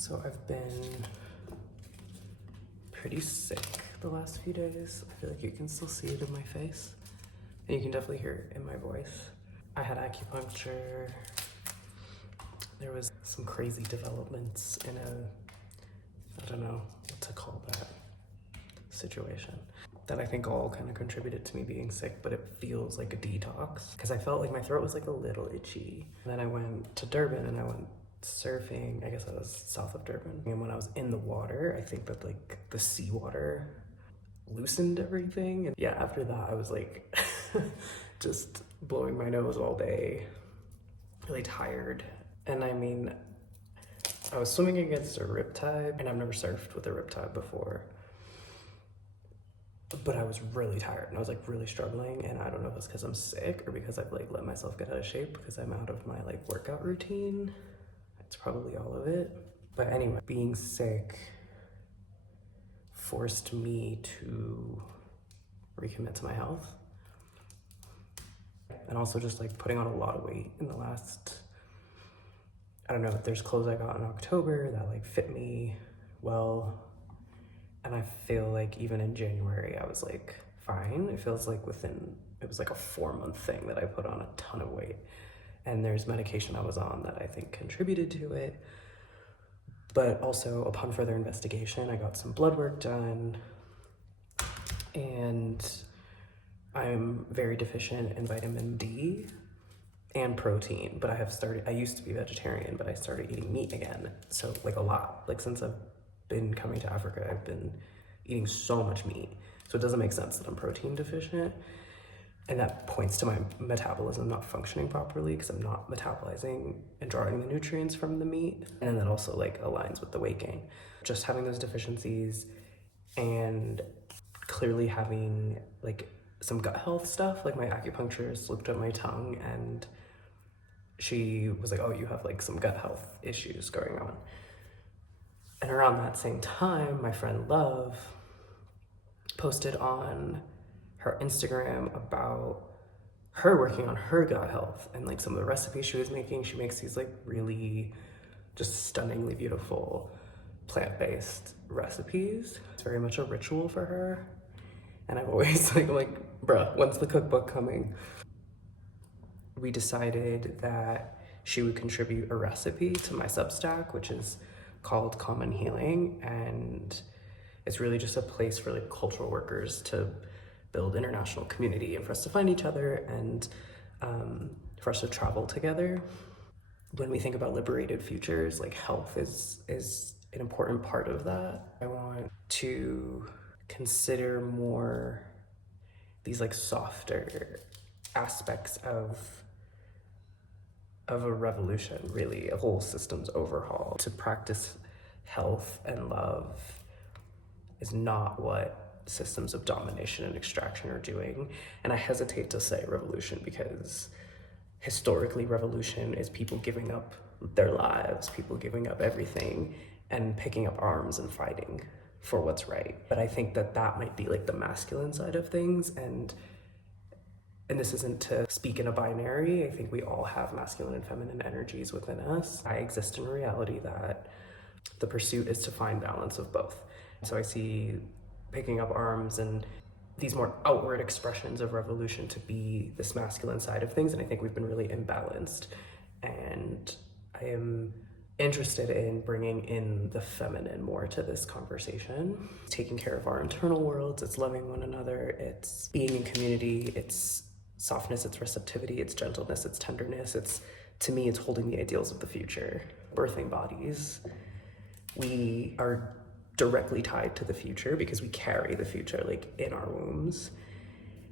So I've been pretty sick the last few days. I feel like you can still see it in my face, and you can definitely hear it in my voice. I had acupuncture. There was some crazy developments in I don't know what to call that situation, that I think all kind of contributed to me being sick, but it feels like a detox because I felt like my throat was like a little itchy. And then I went to Durban and I went surfing. I guess I was south of Durban. And when I was in the water, I think that like the seawater loosened everything. And yeah, after that, I was like just blowing my nose all day, really tired. And I mean, I was swimming against a riptide, and I've never surfed with a riptide before. But I was really tired and I was like really struggling, and I don't know if it's because I'm sick or because I've like let myself get out of shape because I'm out of my like workout routine. It's probably all of it. But anyway, being sick forced me to recommit to my health. And also just like putting on a lot of weight in the last, I don't know, there's clothes I got in October that like fit me well. And I feel like even in January, I was like, fine. It feels like it was like a 4-month thing that I put on a ton of weight. And there's medication I was on that I think contributed to it. But also upon further investigation, I got some blood work done, and I'm very deficient in vitamin D and protein, but I used to be vegetarian, but I started eating meat again. So like a lot, like since I've been coming to Africa, I've been eating so much meat. So it doesn't make sense that I'm protein deficient. And that points to my metabolism not functioning properly because I'm not metabolizing and drawing the nutrients from the meat. And that also like aligns with the weight gain. Just having those deficiencies and clearly having like some gut health stuff, like my acupuncturist looked at my tongue and she was like, oh, you have like some gut health issues going on. And around that same time, my friend Love posted on her Instagram about her working on her gut health and like some of the recipes she was making. She makes these like really just stunningly beautiful plant-based recipes. It's very much a ritual for her. And I've always like, bruh, when's the cookbook coming? We decided that she would contribute a recipe to my Substack, which is called Common Healing. And it's really just a place for like cultural workers to build international community and for us to find each other and for us to travel together. When we think about liberated futures, like health is an important part of that. I want to consider more these like softer aspects of a revolution, really, a whole systems overhaul. To practice health and love is not what systems of domination and extraction are doing. And I hesitate to say revolution because historically revolution is people giving up their lives, people giving up everything and picking up arms and fighting for what's right. But I think that that might be like the masculine side of things, and this isn't to speak in a binary. I think we all have masculine and feminine energies within us. I exist in a reality that the pursuit is to find balance of both. So I see picking up arms and these more outward expressions of revolution to be this masculine side of things, and I think we've been really imbalanced. And I am interested in bringing in the feminine more to this conversation. Taking care of our internal worlds, it's loving one another, it's being in community, it's softness, it's receptivity, it's gentleness, it's tenderness, to me, it's holding the ideals of the future. Birthing bodies, we are directly tied to the future because we carry the future like in our wombs.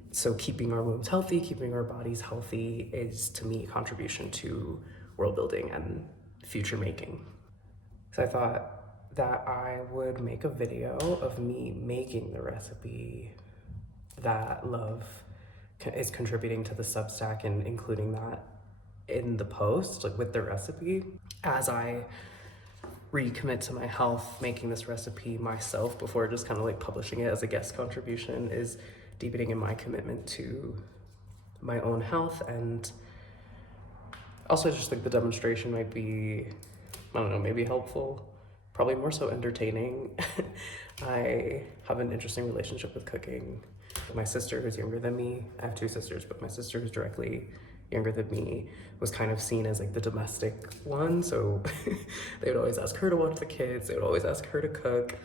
So keeping our wombs healthy, keeping our bodies healthy is to me a contribution to world building and future making. So I thought that I would make a video of me making the recipe that Love is contributing to the Substack and including that in the post, like with the recipe. As I recommit to my health, making this recipe myself before just kind of like publishing it as a guest contribution is deepening in my commitment to my own health. And also just like the demonstration might be, I don't know, maybe helpful probably more so entertaining. I have an interesting relationship with cooking. My sister, who's younger than me, I have two sisters, but my sister, who's directly younger than me, was kind of seen as like the domestic one. So they would always ask her to watch the kids, they would always ask her to cook.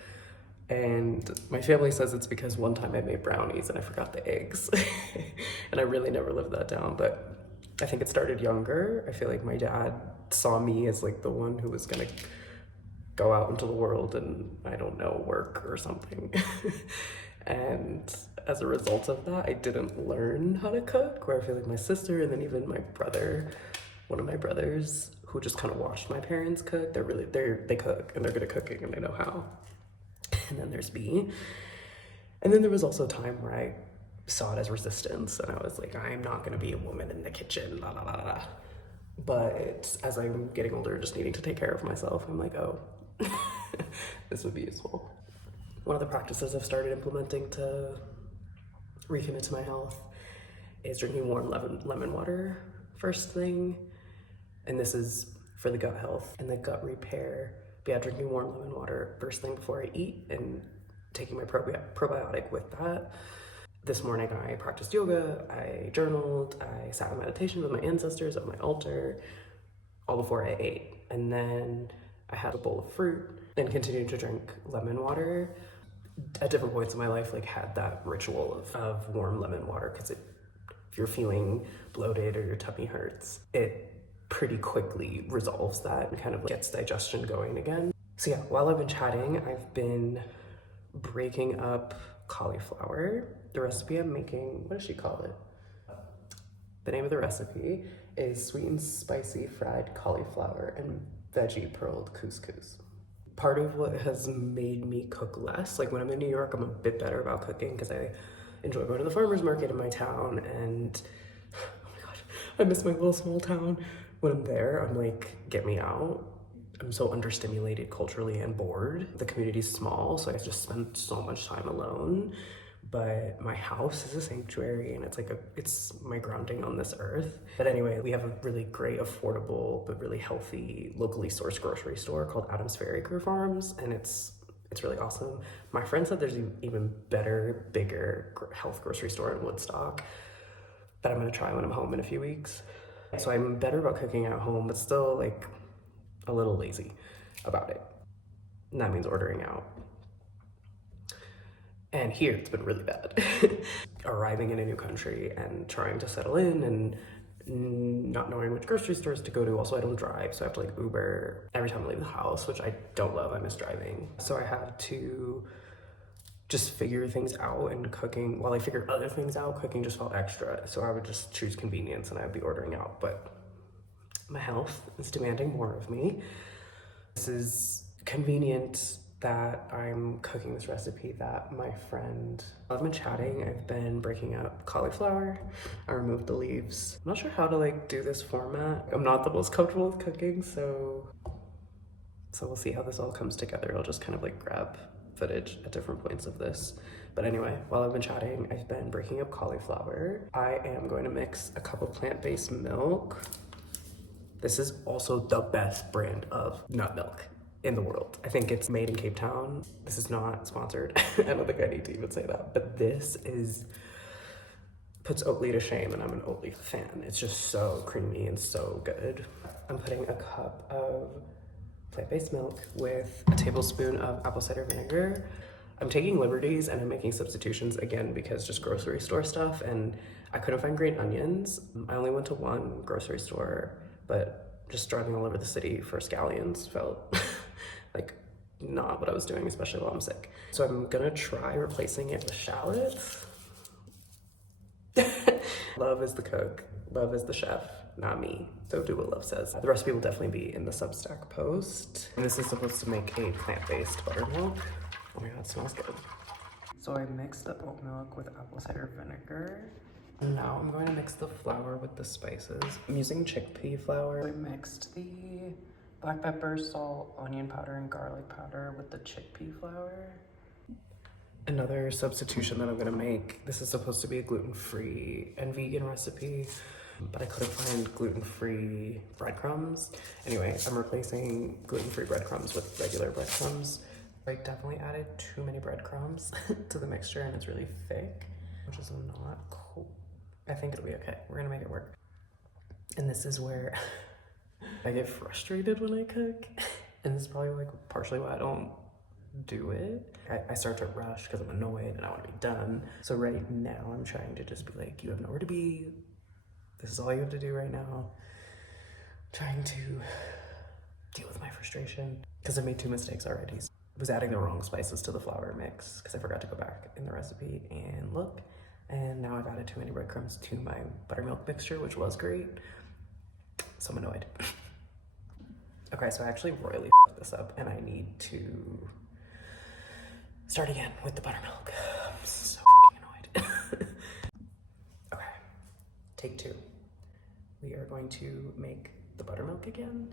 And my family says it's because one time I made brownies and I forgot the eggs. And I really never lived that down, but I think it started younger. I feel like my dad saw me as like the one who was gonna go out into the world and, I don't know, work or something. And as a result of that, I didn't learn how to cook, where I feel like my sister and then even my brother, one of my brothers, who just kind of watched my parents cook, they cook and they're good at cooking and they know how. And then there's me. And then there was also a time where I saw it as resistance and I was like, I'm not gonna be a woman in the kitchen, la la la la. But as I'm getting older, just needing to take care of myself, I'm like, oh, this would be useful. One of the practices I've started implementing to recommit to my health is drinking warm lemon water first thing. And this is for the gut health and the gut repair. But yeah, drinking warm lemon water first thing before I eat and taking my probiotic with that. This morning I practiced yoga, I journaled, I sat in meditation with my ancestors at my altar, all before I ate. And then I had a bowl of fruit and continued to drink lemon water. At different points in my life, like had that ritual of warm lemon water, because if you're feeling bloated or your tummy hurts, it pretty quickly resolves that and kind of gets digestion going again. So yeah, while I've been chatting, I've been breaking up cauliflower. The recipe I'm making, what does she call it? The name of the recipe is sweet and spicy fried cauliflower and veggie pearled couscous. Part of what has made me cook less, like when I'm in New York, I'm a bit better about cooking because I enjoy going to the farmer's market in my town, and oh my god, I miss my little small town. When I'm there, I'm like, get me out. I'm so understimulated culturally and bored. The community's small, so I just spend so much time alone. But my house is a sanctuary and it's my grounding on this earth. But anyway, we have a really great, affordable, but really healthy, locally sourced grocery store called Adams Ferry Crew Farms, and it's really awesome. My friend said there's an even better, bigger health grocery store in Woodstock that I'm gonna try when I'm home in a few weeks. So I'm better about cooking at home, but still like a little lazy about it. And that means ordering out. And here it's been really bad. Arriving in a new country and trying to settle in and not knowing which grocery stores to go to. Also, I don't drive, so I have to like Uber every time I leave the house, which I don't love. I miss driving. So I have to just figure things out, and cooking, while I figured other things out, cooking just felt extra. So I would just choose convenience and I would be ordering out, but my health is demanding more of me. This is convenient that I'm cooking this recipe that my friend, I've been chatting, I've been breaking up cauliflower. I removed the leaves. I'm not sure how to like do this format. I'm not the most comfortable with cooking, so we'll see how this all comes together. I'll just kind of like grab footage at different points of this. But anyway, while I've been chatting, I've been breaking up cauliflower. I am going to mix a cup of plant-based milk. This is also the best brand of nut milk in the world. I think it's made in Cape Town. This is not sponsored. I don't think I need to even say that, but this puts Oatly to shame, and I'm an Oatly fan. It's just so creamy and so good. I'm putting a cup of plant-based milk with a tablespoon of apple cider vinegar. I'm taking liberties and I'm making substitutions again because just grocery store stuff, and I couldn't find green onions. I only went to one grocery store, but just driving all over the city for scallions felt like not what I was doing, especially while I'm sick. So I'm gonna try replacing it with shallots. Love is the cook, love is the chef, not me. So do what love says. The recipe will definitely be in the Substack post. And this is supposed to make a plant-based buttermilk. Oh my god, it smells good. So I mixed the oat milk with apple cider vinegar. And now I'm going to mix the flour with the spices. I'm using chickpea flour. I mixed the black pepper, salt, onion powder, and garlic powder with the chickpea flour. Another substitution that I'm gonna make, this is supposed to be a gluten-free and vegan recipe. but I couldn't find gluten-free breadcrumbs. Anyway, I'm replacing gluten-free breadcrumbs with regular breadcrumbs. I definitely added too many breadcrumbs to the mixture and it's really thick, which is not cool. I think it'll be okay. We're gonna make it work. And this is where I get frustrated when I cook. And this is probably like partially why I don't do it. I start to rush because I'm annoyed and I want to be done. So right now I'm trying to just be like, you have nowhere to be. This is all you have to do right now. Trying to deal with my frustration because I made 2 mistakes already. I was adding the wrong spices to the flour mix because I forgot to go back in the recipe and look. And now I've added too many breadcrumbs to my buttermilk mixture, which was great. So I'm annoyed. Okay, so I actually royally f***ed this up and I need to start again with the buttermilk. I'm so fucking annoyed. Okay, take 2. We are going to make the buttermilk again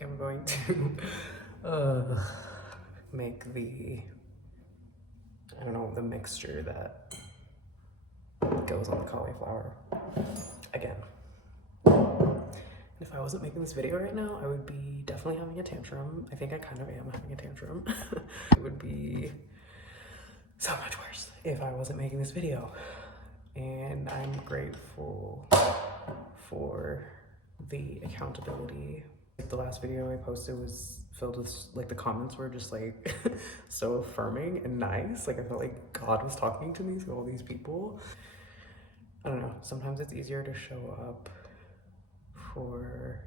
and we're going to make the, I don't know, the mixture that goes on the cauliflower again. If I wasn't making this video right now, I would be definitely having a tantrum. I think I kind of am having a tantrum. It would be so much worse if I wasn't making this video. And I'm grateful for the accountability. Like the last video I posted was filled with, like, the comments were just like so affirming and nice. Like I felt like God was talking to me through all these people. I don't know, sometimes it's easier to show up for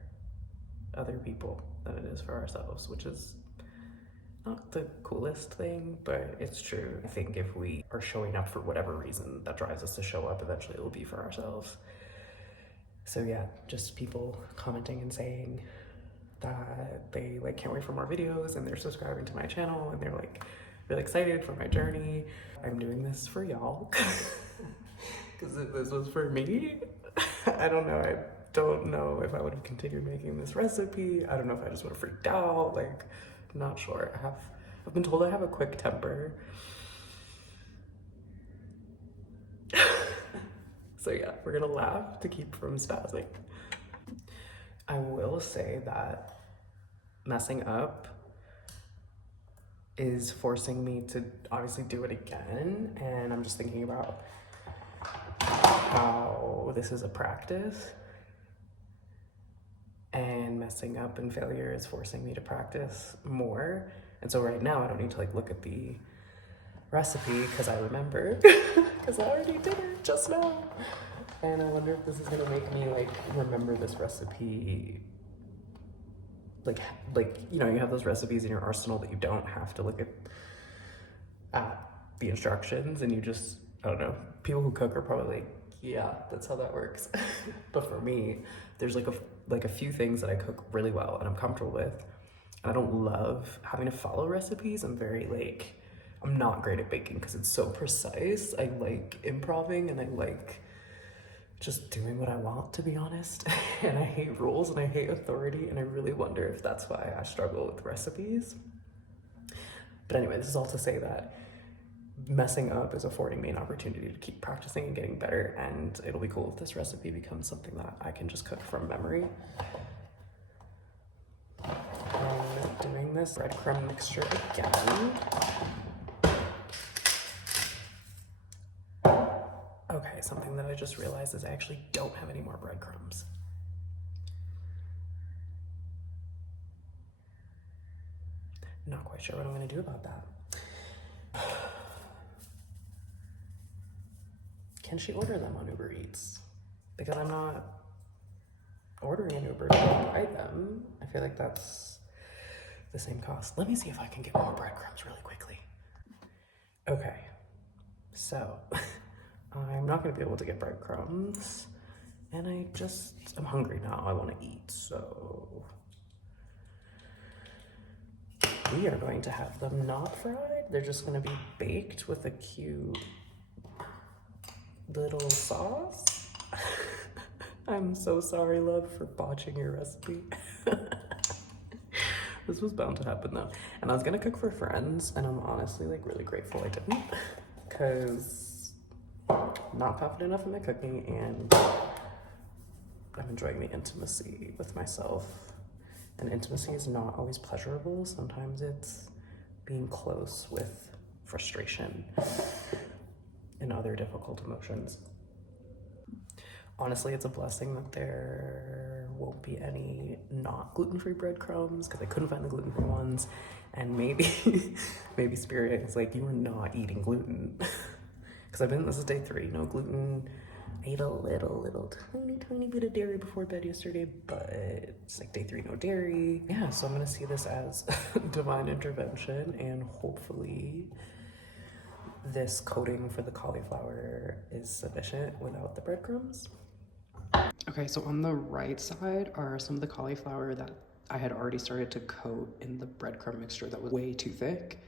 other people than it is for ourselves, which is not the coolest thing, but it's true. I think if we are showing up for whatever reason that drives us to show up, eventually it will be for ourselves. So yeah, just people commenting and saying that they like can't wait for more videos and they're subscribing to my channel and they're like really excited for my journey. I'm doing this for y'all because if this was for me, I don't know. I don't know if I would have continued making this recipe. I don't know if I just would have freaked out. Like, not sure. I've been told I have a quick temper. So yeah, we're gonna laugh to keep from spazzing. I will say that messing up is forcing me to obviously do it again, and I'm just thinking about how this is a practice, and messing up and failure is forcing me to practice more. And so right now I don't need to like look at the recipe because I remember because I already did it just now. And I wonder if this is gonna make me like remember this recipe. Like you know, you have those recipes in your arsenal that you don't have to look at the instructions, and you just, I don't know, people who cook are probably like, yeah, that's how that works. But for me, there's like a few things that I cook really well and I'm comfortable with. And I don't love having to follow recipes. I'm not great at baking because it's so precise. I like improving and I like just doing what I want, to be honest. And I hate rules and I hate authority, and I really wonder if that's why I struggle with recipes. But anyway, this is all to say that messing up is affording me an opportunity to keep practicing and getting better, and it'll be cool if this recipe becomes something that I can just cook from memory. I'm doing this breadcrumb mixture again. Okay, something that I just realized is I actually don't have any more breadcrumbs. Not quite sure what I'm gonna do about that. Can she order them on Uber Eats? Because I'm not ordering an Uber to buy them. I feel like that's the same cost. Let me see if I can get more breadcrumbs really quickly. Okay, so I'm not gonna be able to get breadcrumbs, and I'm hungry now. I wanna eat, so we are going to have them not fried. They're just gonna be baked with a cute little sauce. I'm so sorry, love, for botching your recipe. This was bound to happen though. And I was gonna cook for friends, and I'm honestly like really grateful I didn't, because I'm not confident enough in my cooking and I'm enjoying the intimacy with myself. And intimacy is not always pleasurable. Sometimes it's being close with frustration and other difficult emotions. Honestly, it's a blessing that there won't be any not gluten-free breadcrumbs because I couldn't find the gluten-free ones. And maybe Spirit is like, you are not eating gluten. Because this is day 3, no gluten. I ate a little tiny bit of dairy before bed yesterday, but it's like day 3, no dairy. Yeah, so I'm gonna see this as divine intervention, and hopefully this coating for the cauliflower is sufficient without the breadcrumbs. Okay, so on the right side are some of the cauliflower that I had already started to coat in the breadcrumb mixture that was way too thick.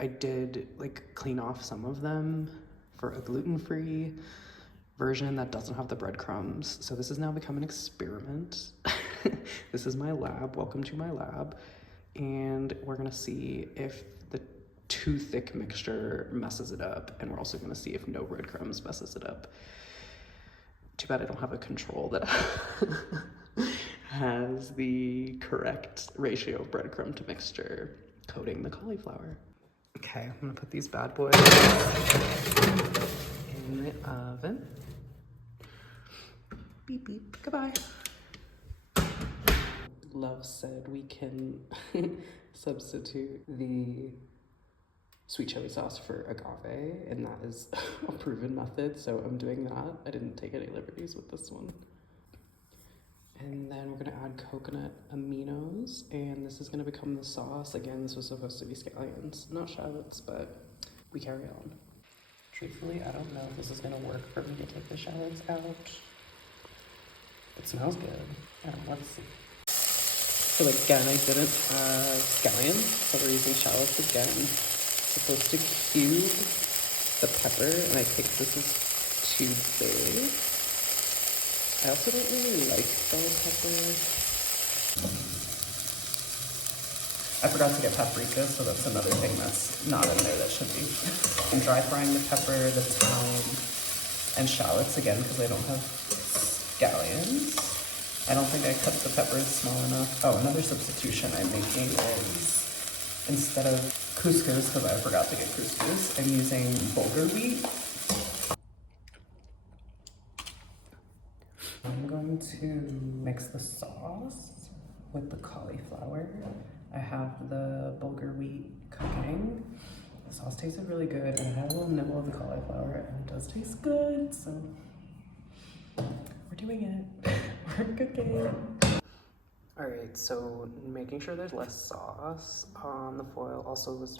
I did like clean off some of them for a gluten-free version that doesn't have the breadcrumbs. So this has now become an experiment. This is my lab. Welcome to my lab. And we're gonna see if the too thick mixture messes it up. And we're also gonna see if no breadcrumbs messes it up. Too bad I don't have a control that has the correct ratio of breadcrumb to mixture coating the cauliflower. Okay, I'm gonna put these bad boys in the oven. Beep, beep, goodbye. Love said we can substitute the sweet chili sauce for agave, and that is a proven method, so I'm doing that. I didn't take any liberties with this one. And then we're gonna add coconut aminos, and this is gonna become the sauce. Again, this was supposed to be scallions, not shallots, but we carry on. Truthfully, I don't know if this is gonna work for me to take the shallots out. It smells good. I don't know, let's see. So again, I didn't have scallions, so we're using shallots again. Supposed to cube the pepper, and I think this is too big. I also don't really like bell pepper. I forgot to get paprika, so that's another thing that's not in there that should be. I'm dry frying the pepper, the thyme, and shallots again because I don't have scallions. I don't think I cut the peppers small enough. Oh, another substitution I'm making is, instead of couscous, because I forgot to get couscous, I'm using bulgur wheat. I'm going to mix the sauce with the cauliflower. I have the bulgur wheat cooking. The sauce tasted really good, and I had a little nibble of the cauliflower, and it does taste good, so we're doing it. We're cooking. All right, so making sure there's less sauce on the foil. Also was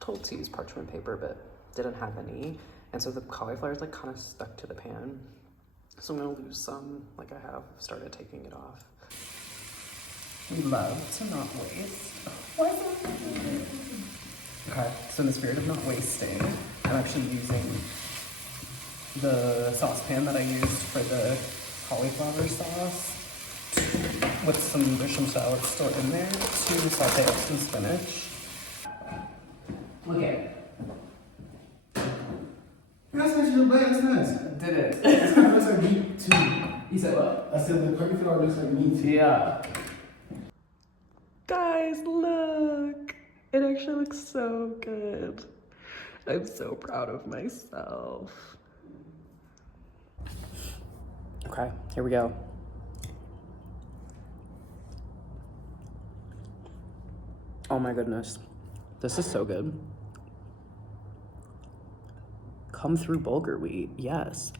told to use parchment paper, but didn't have any. And so the cauliflower is like kind of stuck to the pan. So I'm gonna lose some, like I have started taking it off. We love to not waste. Okay, so in the spirit of not wasting, I'm actually using the saucepan that I used for the cauliflower sauce with some shallots still in there to saute up some spinach. Look at it. That's actually bad. That's nice. Did it? It kind of looks like meat too. You said what? I said the cauliflower looks like meat too. Yeah. Guys, look. It actually looks so good. I'm so proud of myself. Okay, here we go. Oh my goodness. This is so good. Come through bulgur wheat, yes.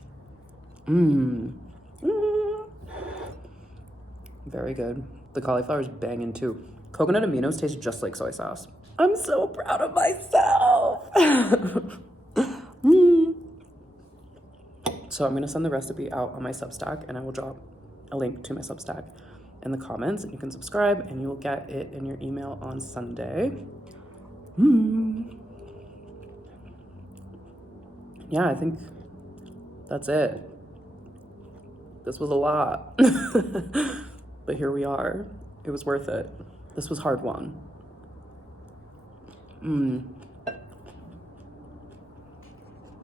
Very good. The cauliflower is banging too. Coconut aminos taste just like soy sauce. I'm so proud of myself. So I'm gonna send the recipe out on my Substack, and I will drop a link to my Substack in the comments, and you can subscribe and you will get it in your email on Sunday. Yeah, I think that's it. This was a lot, but here we are. It was worth it. This was hard won.